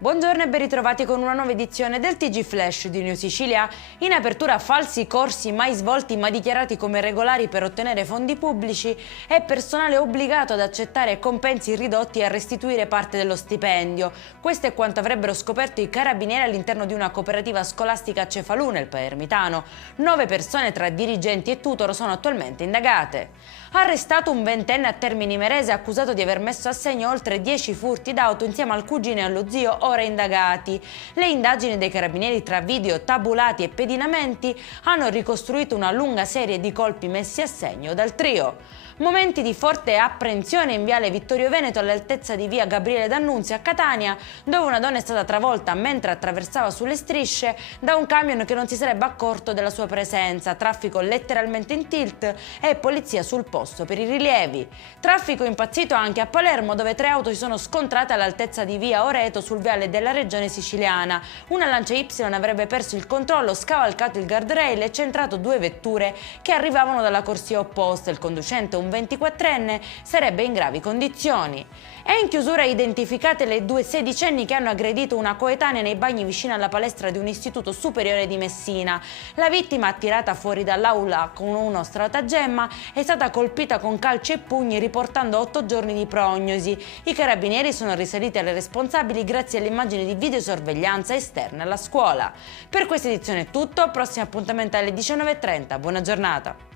Buongiorno e ben ritrovati con una nuova edizione del TG Flash di New Sicilia. In apertura falsi corsi mai svolti ma dichiarati come regolari per ottenere fondi pubblici e personale obbligato ad accettare compensi ridotti e a restituire parte dello stipendio. Questo è quanto avrebbero scoperto i carabinieri all'interno di una cooperativa scolastica a Cefalù nel Palermitano. 9 persone tra dirigenti e tutor sono attualmente indagate. Arrestato un ventenne a Termini Imerese accusato di aver messo a segno oltre 10 furti d'auto insieme al cugino e allo zio ora indagati. Le indagini dei carabinieri tra video, tabulati e pedinamenti hanno ricostruito una lunga serie di colpi messi a segno dal trio. Momenti di forte apprensione in viale Vittorio Veneto all'altezza di via Gabriele D'Annunzio a Catania, dove una donna è stata travolta mentre attraversava sulle strisce da un camion che non si sarebbe accorto della sua presenza, traffico letteralmente in tilt e polizia sul posto per i rilievi. Traffico impazzito anche a Palermo, dove 3 auto si sono scontrate all'altezza di via Oreto sul viale della regione siciliana. Una Lancia Y avrebbe perso il controllo, scavalcato il guardrail e centrato 2 vetture che arrivavano dalla corsia opposta. Il conducente, un 24enne, sarebbe in gravi condizioni. E in chiusura identificate le 2 sedicenni che hanno aggredito una coetanea nei bagni vicino alla palestra di un istituto superiore di Messina. La vittima, attirata fuori dall'aula con uno stratagemma, è stata colpita con calci e pugni riportando 8 giorni di prognosi. I carabinieri sono risaliti alle responsabili grazie alle immagini di videosorveglianza esterne alla scuola. Per questa edizione è tutto, prossimo appuntamento alle 19:30, buona giornata!